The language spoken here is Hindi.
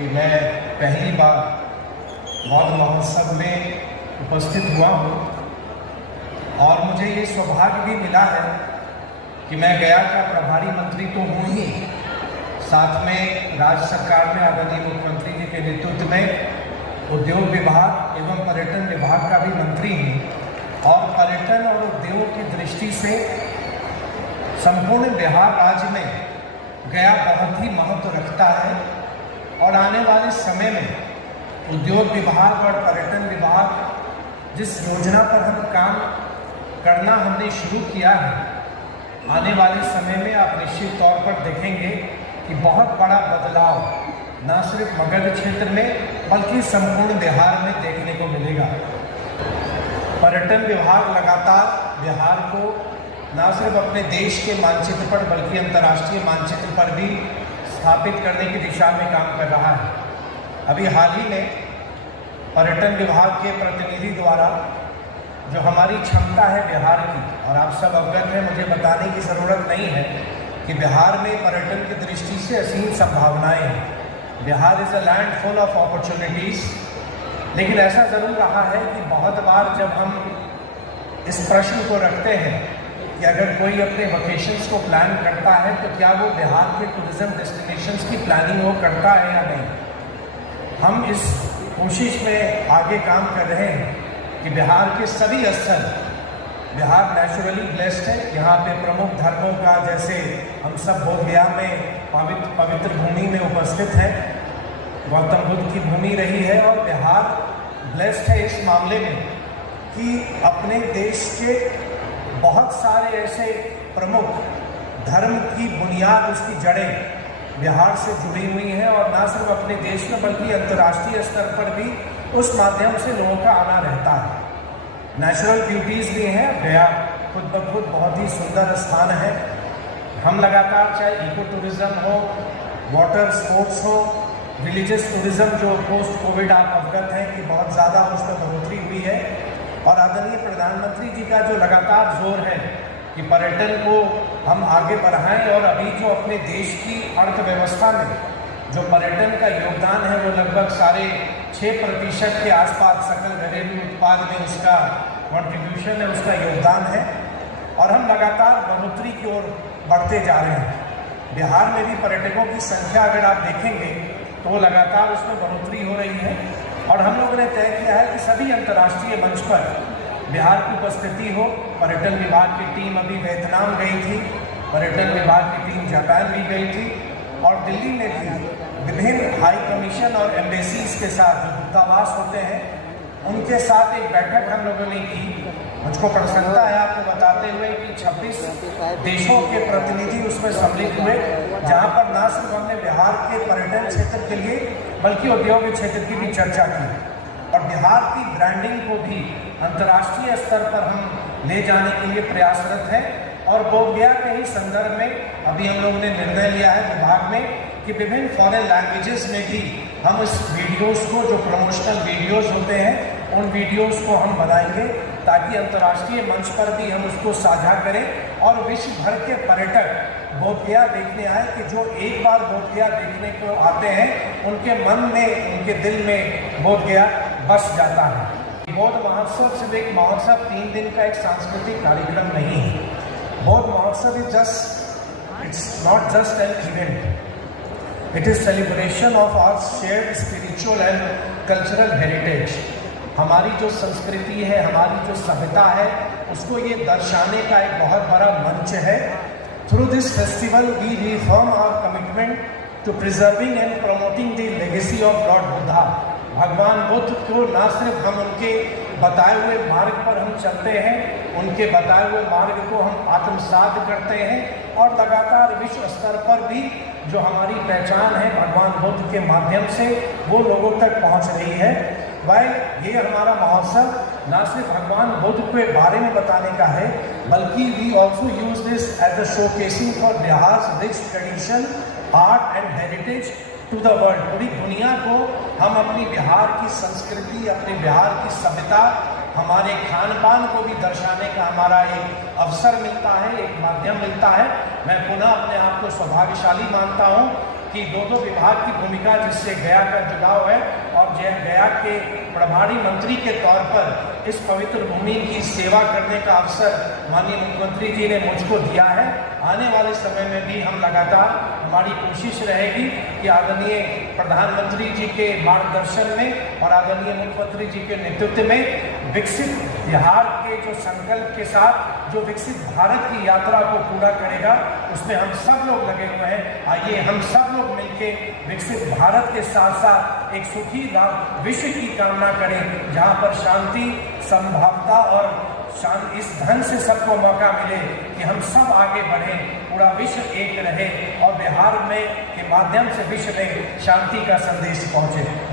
कि मैं पहली बार बौद्ध महोत्सव में उपस्थित हुआ हूँ और मुझे ये सौभाग्य भी मिला है कि मैं गया का प्रभारी मंत्री तो हूँ ही, साथ में राज्य सरकार में आदरणीय मुख्यमंत्री जी के नेतृत्व में उद्योग विभाग एवं पर्यटन विभाग का भी मंत्री हूँ और पर्यटन और उद्योग की दृष्टि से संपूर्ण बिहार राज्य में गया बहुत ही महत्व रखता है और आने वाले समय में उद्योग विभाग और पर्यटन विभाग जिस योजना पर हम काम करना हमने शुरू किया है, आने वाले समय में आप निश्चित तौर पर देखेंगे कि बहुत बड़ा बदलाव न सिर्फ मगध क्षेत्र में बल्कि संपूर्ण बिहार में देखने को मिलेगा। पर्यटन विभाग लगातार बिहार को न सिर्फ अपने देश के मानचित्र पर बल्कि अंतर्राष्ट्रीय मानचित्र पर भी स्थापित करने की दिशा में काम कर रहा है। अभी हाल ही में पर्यटन विभाग के प्रतिनिधि द्वारा जो हमारी क्षमता है बिहार की, और आप सब अवगत हैं, मुझे बताने की ज़रूरत नहीं है कि बिहार में पर्यटन की दृष्टि से असीम संभावनाएं हैं। Bihar is a land full of opportunities. लेकिन ऐसा ज़रूर रहा है कि बहुत बार जब हम इस प्रश्न को रखते हैं कि अगर कोई अपने वकेशंस को प्लान करता है तो क्या वो बिहार के टूरिज़्म डेस्टिनेशंस की प्लानिंग वो करता है या नहीं। हम इस कोशिश में आगे काम कर रहे हैं कि बिहार के सभी स्थल, बिहार नेचुरली ब्लेस्ड है। यहाँ पे प्रमुख धर्मों का, जैसे हम सब बोधगया में पवित्र भूमि में उपस्थित हैं, गौतम बुद्ध की भूमि रही है और बिहार ब्लेस्ड है इस मामले में कि अपने देश के बहुत सारे ऐसे प्रमुख धर्म की बुनियाद, उसकी जड़ें बिहार से जुड़ी हुई हैं और न सिर्फ अपने देश में बल्कि अंतर्राष्ट्रीय स्तर पर भी उस माध्यम से लोगों का आना रहता है। नेचुरल ब्यूटीज़ भी हैं। गया खुद ब खुद बहुत ही सुंदर स्थान है। हम लगातार चाहे इको टूरिज़्म हो, वाटर स्पोर्ट्स हो, रिलीजियस टूरिज़्म जो पोस्ट कोविड आप अवगत हैं कि बहुत ज़्यादा उसमें बढ़ोतरी हुई है, और आदरणीय प्रधानमंत्री जी का जो लगातार जोर है कि पर्यटन को हम आगे बढ़ाएं, और अभी जो अपने देश की अर्थव्यवस्था में जो पर्यटन का योगदान है वो लगभग 6.5% के आसपास सकल घरेलू उत्पाद में उसका कंट्रीब्यूशन है, उसका योगदान है, और हम लगातार बढ़ोतरी की ओर बढ़ते जा रहे हैं। बिहार में भी पर्यटकों की संख्या अगर आप देखेंगे तो लगातार उसमें बढ़ोतरी हो रही है और हम लोगों ने तय किया है कि सभी अंतर्राष्ट्रीय मंच पर बिहार की उपस्थिति हो। पर्यटन विभाग की टीम अभी वियतनाम गई थी, पर्यटन विभाग की टीम जापान भी गई थी, और दिल्ली में भी विभिन्न हाई कमीशन और एम्बेसीज के साथ जो दूतावास होते हैं उनके साथ एक बैठक हम लोगों ने की। मुझको प्रसन्नता है आपको बताते हुए कि 26 देशों के प्रतिनिधि उसमें सम्मिलित हुए, जहां पर न सिर्फ हमने बिहार के पर्यटन क्षेत्र के लिए बल्कि औद्योगिक क्षेत्र की भी चर्चा की और बिहार की ब्रांडिंग को भी अंतर्राष्ट्रीय स्तर पर हम ले जाने के लिए प्रयासरत हैं। और बोधगया के ही संदर्भ में अभी हम लोगों ने निर्णय लिया है विभाग में कि विभिन्न फॉरेन लैंग्वेजेस में भी हम इस वीडियोस को, जो प्रमोशनल वीडियोस होते हैं, उन वीडियोस को हम बनाएंगे ताकि अंतर्राष्ट्रीय मंच पर भी हम उसको साझा करें और विश्व भर के पर्यटक बोधगया देखने आए कि जो एक बार बोधगया देखने को आते हैं उनके मन में, उनके दिल में बोधगया बस जाता है। बौद्ध महोत्सव सिर्फ एक महोत्सव 3 दिन का एक सांस्कृतिक कार्यक्रम नहीं है। Bauddh Mahotsav it's not just an event, it is celebration of our shared spiritual and cultural heritage. हमारी जो संस्कृति है, हमारी जो सभ्यता है, उसको ये दर्शाने का एक बहुत बड़ा मंच है। Through this festival we reaffirm our commitment to preserving and promoting the legacy of lord Buddha. भगवान बुद्ध को न सिर्फ हम उनके बताए हुए मार्ग पर हम चलते हैं, उनके बताए हुए मार्ग को हम आत्मसात करते हैं और लगातार विश्व स्तर पर भी जो हमारी पहचान है भगवान बुद्ध के माध्यम से वो लोगों तक पहुंच रही है। ये हमारा महोत्सव न सिर्फ भगवान बुद्ध के बारे में बताने का है, बल्कि we also use this as a showcasing for Bihar rich tradition, art and heritage to the world. पूरी दुनिया को हम अपनी बिहार की संस्कृति, अपने बिहार की सभ्यता, हमारे खान पान को भी दर्शाने का हमारा एक अवसर मिलता है, एक माध्यम मिलता है। मैं पुनः अपने आप को सौभाग्यशाली मानता हूँ कि दो विभाग की भूमिका जिससे गया का जुड़ाव है और गया के प्रभारी मंत्री के तौर पर इस पवित्र भूमि की सेवा करने का अवसर माननीय मुख्यमंत्री जी ने मुझको दिया है। आने वाले समय में भी हम लगातार हमारी कोशिश रहेगी कि आदरणीय प्रधानमंत्री जी के मार्गदर्शन में और आदरणीय मुख्यमंत्री जी के नेतृत्व में विकसित बिहार के जो संकल्प के साथ जो विकसित भारत की यात्रा को पूरा करेगा, उसमें हम सब लोग लगे हुए हैं। आइए हम सब लोग मिलकर विकसित भारत के साथ साथ एक सुखी विश्व की कामना करें, जहां पर शांति, संभावना और इस ढंग से सबको मौका मिले कि हम सब आगे बढ़ें, पूरा विश्व एक रहे और बिहार में के माध्यम से विश्व में शांति का संदेश पहुंचे।